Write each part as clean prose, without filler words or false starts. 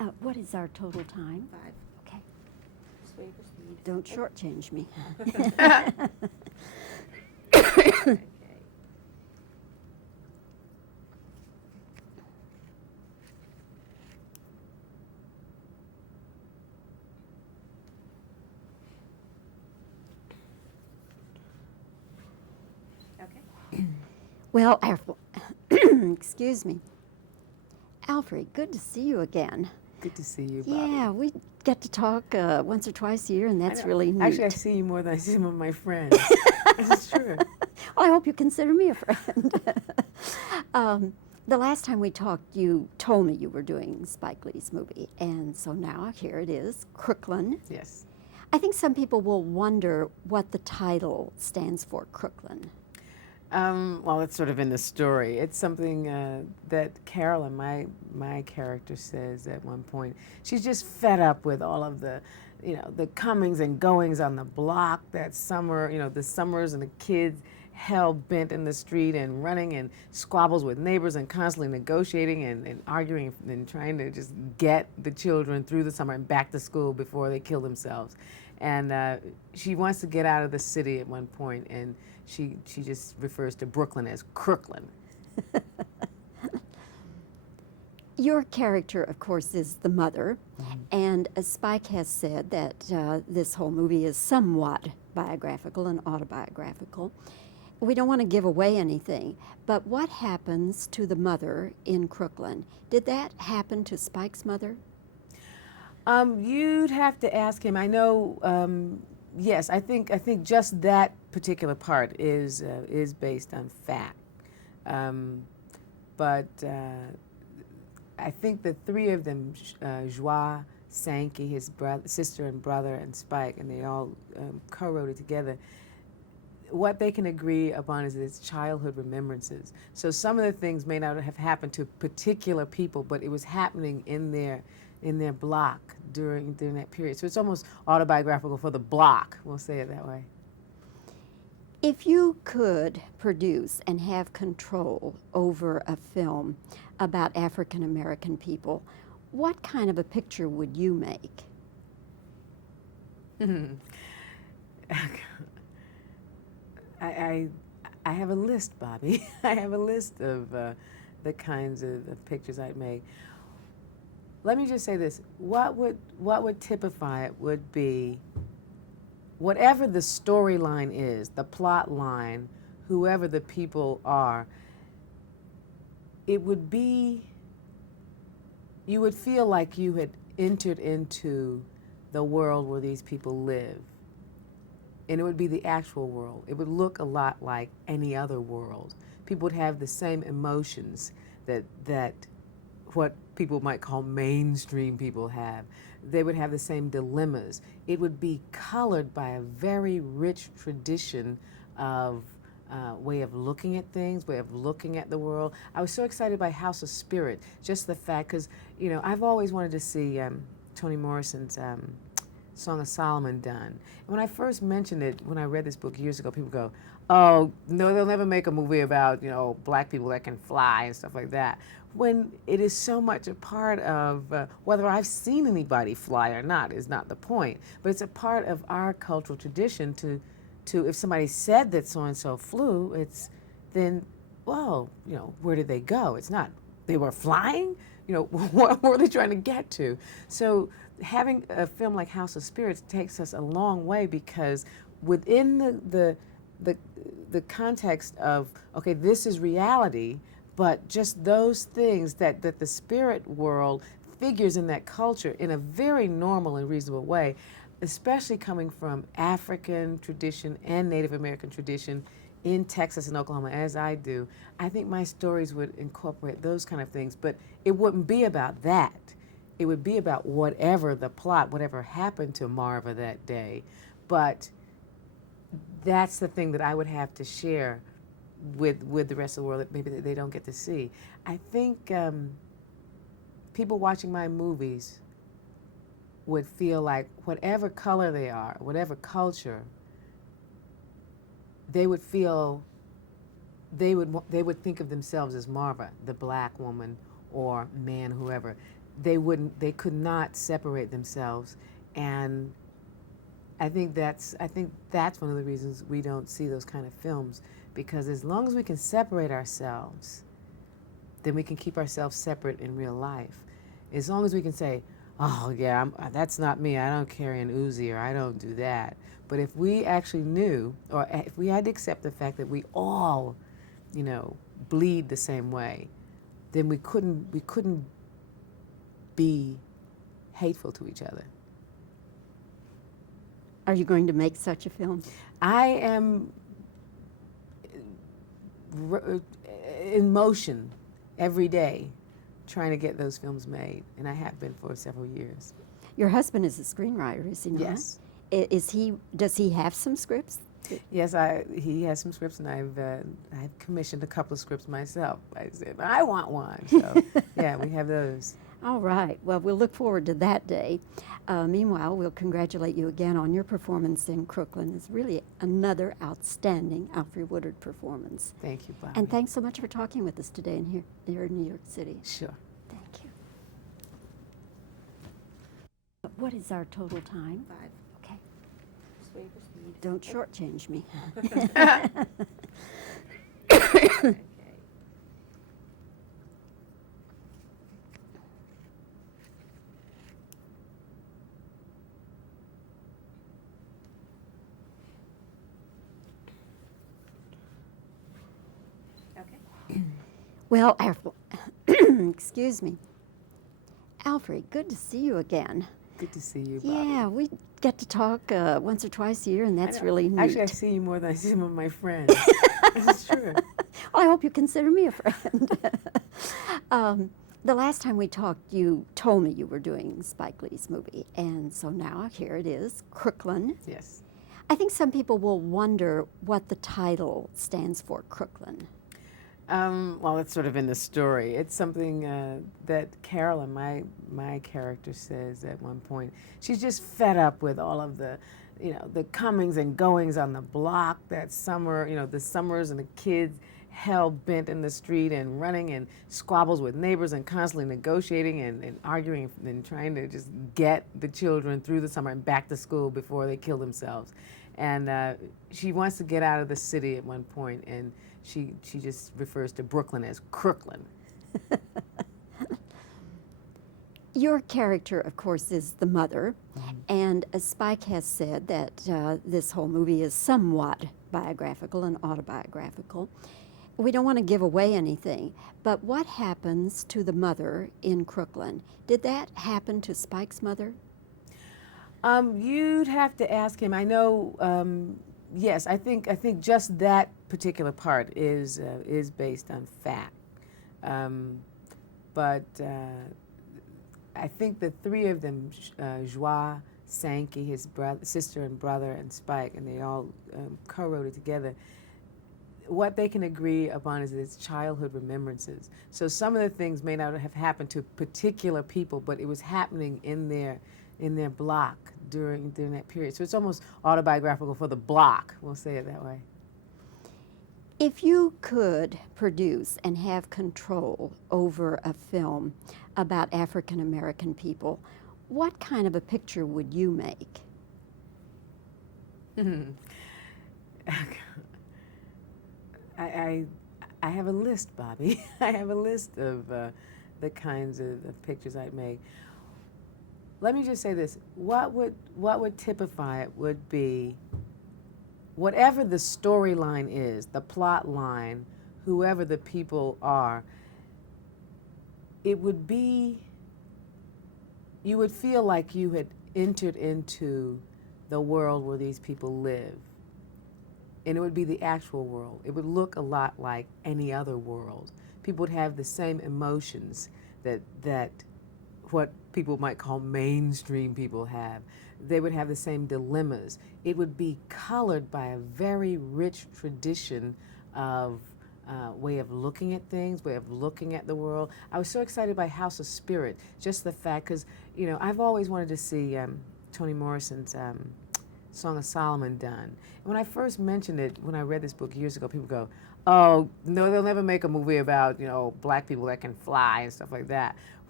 What is our total time? 5. Okay. This way for speed. Don't shortchange me. Okay. Okay. Well, excuse me. Alfre, good to see you again. Good to see you, Bobbie. Yeah, we get to talk once or twice a year, and that's I know. really neat. Actually, I see you more than I see some of my friends. This is true. Well, I hope you consider me a friend. The last time we talked, you told me you were doing Spike Lee's movie, and so now here it is, Crooklyn. Yes. I think some people will wonder what the title stands for, Crooklyn. Well, it's sort of in the story. It's something that Carolyn, my character, says at one point. She's just fed up with all of the, the comings and goings on the block that summer, the summers and the kids hell bent in the street and running and squabbles with neighbors and constantly negotiating and arguing and trying to just get the children through the summer and back to school before they kill themselves. And she wants to get out of the city at one point, and she just refers to Brooklyn as Crooklyn. Your character, of course, is the mother, and Spike has said that this whole movie is somewhat biographical and autobiographical. We don't want to give away anything, but what happens to the mother in Crooklyn? Did that happen to Spike's mother? You'd have to ask him. I know. Yes, I think just that particular part is based on fact, but I think the three of them, Joie, Sankey, his sister and brother, and Spike, and they all co-wrote it together. What they can agree upon is its childhood remembrances. So some of the things may not have happened to particular people, but it was happening in their block during that period. So it's almost autobiographical for the block, we'll say it that way. If you could produce and have control over a film about African American people, what kind of a picture would you make? I have a list, Bobbie. I have a list of the kinds of pictures I'd make. Let me just say this: what would typify it would be whatever the storyline is, the plot line, whoever the people are. It would be. You would feel like you had entered into the world where these people live. And it would be the actual world. It would look a lot like any other world. People would have the same emotions that what people might call mainstream people have. They would have the same dilemmas. It would be colored by a very rich tradition of way of looking at things, way of looking at the world. I was so excited by House of Spirit, just the fact, because I've always wanted to see Toni Morrison's Song of Solomon done. And when I first mentioned it, when I read this book years ago, people go, "Oh, no, they'll never make a movie about, black people that can fly and stuff like that." When it is so much a part of, whether I've seen anybody fly or not is not the point, but it's a part of our cultural tradition to if somebody said that so-and-so flew, it's then, well, where did they go? It's not, they were flying? What were they trying to get to? So having a film like House of Spirits takes us a long way, because within the context of, okay, this is reality, but just those things that the spirit world figures in that culture in a very normal and reasonable way, especially coming from African tradition and Native American tradition in Texas and Oklahoma, as I do, I think my stories would incorporate those kind of things, but it wouldn't be about that. It would be about whatever the plot, whatever happened to Marva that day. But that's the thing that I would have to share with the rest of the world that maybe they don't get to see. I think people watching my movies would feel like whatever color they are, whatever culture, they would feel, they would think of themselves as Marva, the black woman or man, whoever. they could not separate themselves. And I think that's one of the reasons we don't see those kind of films, because as long as we can separate ourselves, then we can keep ourselves separate in real life. As long as we can say, oh yeah, that's not me, I don't carry an Uzi, or I don't do that. But if we actually knew, or if we had to accept the fact that we all, bleed the same way, then we couldn't be hateful to each other. Are you going to make such a film? I am in motion every day trying to get those films made, and I have been for several years. Your husband is a screenwriter, is he not? Yes. Does he have some scripts? Yes, he has some scripts, and I've commissioned a couple of scripts myself. I said, I want one. So, yeah, we have those. All right. Well, we'll look forward to that day. Meanwhile, we'll congratulate you again on your performance in Crooklyn. It's really another outstanding Alfre Woodward performance. Thank you, Bobbie. And thanks so much for talking with us today here in New York City. Sure. Thank you. What is our total time? 5. Okay. Just wave your speed. Don't shortchange me. Okay. Okay. Well, excuse me. Alfre, good to see you again. Good to see you, Bobbie. Yeah, we get to talk once or twice a year, and that's really neat. Actually, I see you more than I see some of my friends. This is true. Well, I hope you consider me a friend. The last time we talked, you told me you were doing Spike Lee's movie, and so now here it is, Crooklyn. Yes. I think some people will wonder what the title stands for, Crooklyn. Well, it's sort of in the story. It's something that Carolyn, my character, says at one point. She's just fed up with all of the, the comings and goings on the block that summer, the summers and the kids hell-bent in the street and running and squabbles with neighbors and constantly negotiating and arguing and trying to just get the children through the summer and back to school before they kill themselves. And she wants to get out of the city at one point, and she just refers to Brooklyn as Crooklyn. Your character, of course, is the mother, and Spike has said that this whole movie is somewhat biographical and autobiographical. We don't want to give away anything, but what happens to the mother in Crooklyn? Did that happen to Spike's mother? You'd have to ask him. I know. Yes, I think just that particular part is based on fact, but I think the three of them, Joie, Sankey, his sister and brother, and Spike, and they all co-wrote it together. What they can agree upon is its childhood remembrances. So some of the things may not have happened to particular people, but it was happening in their block during that period. So it's almost autobiographical for the block, we'll say it that way. If you could produce and have control over a film about African American people, what kind of a picture would you make? I have a list, Bobbie. I have a list of the kinds of pictures I'd make. Let me just say this: what would typify it would be whatever the storyline is, the plot line, whoever the people are. It would be. You would feel like you had entered into the world where these people live. And it would be the actual world. It would look a lot like any other world. People would have the same emotions that what people might call mainstream people have. They would have the same dilemmas. It would be colored by a very rich tradition of way of looking at things, way of looking at the world. I was so excited by House of Spirit, just the fact, because I've always wanted to see Toni Morrison's Song of Solomon done. And when I first mentioned it, when I read this book years ago, people go, "Oh, no, they'll never make a movie about black people that can fly and stuff like that."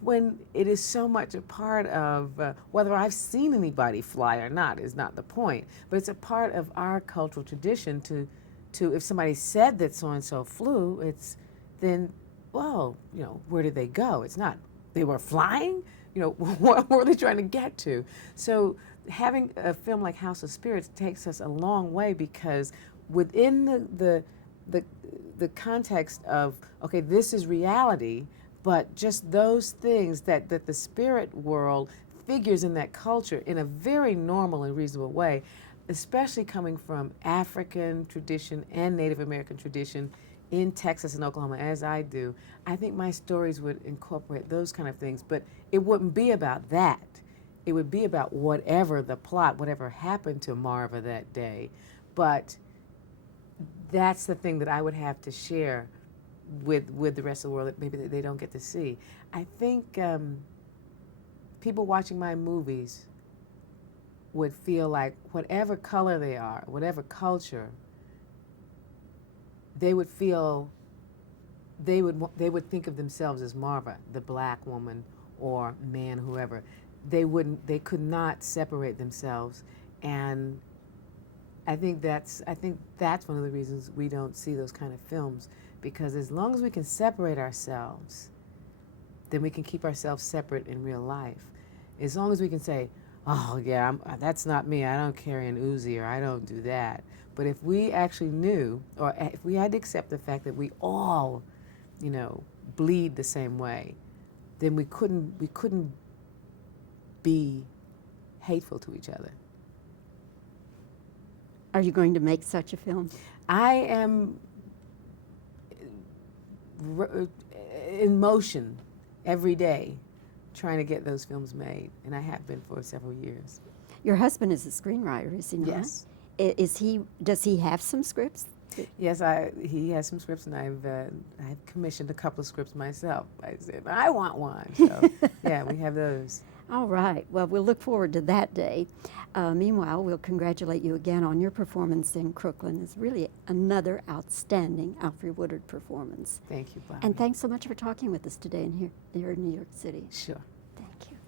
when it is so much a part of whether I've seen anybody fly or not is not the point, but it's a part of our cultural tradition to if somebody said that so and so flew, it's then, well, you know, where did they go? It's not they were flying. You know, what were they trying to get to? So having a film like House of Spirits takes us a long way, because within the context of, okay, this is reality, but just those things that the spirit world figures in that culture in a very normal and reasonable way, especially coming from African tradition and Native American tradition in Texas and Oklahoma, as I do, I think my stories would incorporate those kind of things, but it wouldn't be about that. It would be about whatever the plot, whatever happened to Marva that day, but that's the thing that I would have to share with the rest of the world that maybe they don't get to see. I think people watching my movies would feel like whatever color they are, whatever culture, they would feel they would think of themselves as Marva, the black woman or man, whoever. They could not separate themselves, and I think that's one of the reasons we don't see those kind of films, because as long as we can separate ourselves, then we can keep ourselves separate in real life. As long as we can say, oh yeah, that's not me, I don't carry an Uzi, or I don't do that. But if we actually knew, or if we had to accept the fact that we all, you know, bleed the same way, then we couldn't be hateful to each other. Are you going to make such a film? I am in motion every day trying to get those films made, and I have been for several years. Your husband is a screenwriter, is he not? Yes. Does he have some scripts? Yes, he has some scripts, and I've commissioned a couple of scripts myself. I said, I want one. So, yeah, we have those. All right. Well, we'll look forward to that day. Meanwhile, we'll congratulate you again on your performance in Crooklyn. It's really another outstanding Alfre Woodward performance. Thank you, Bobbie. And thanks so much for talking with us today here in New York City. Sure. Thank you.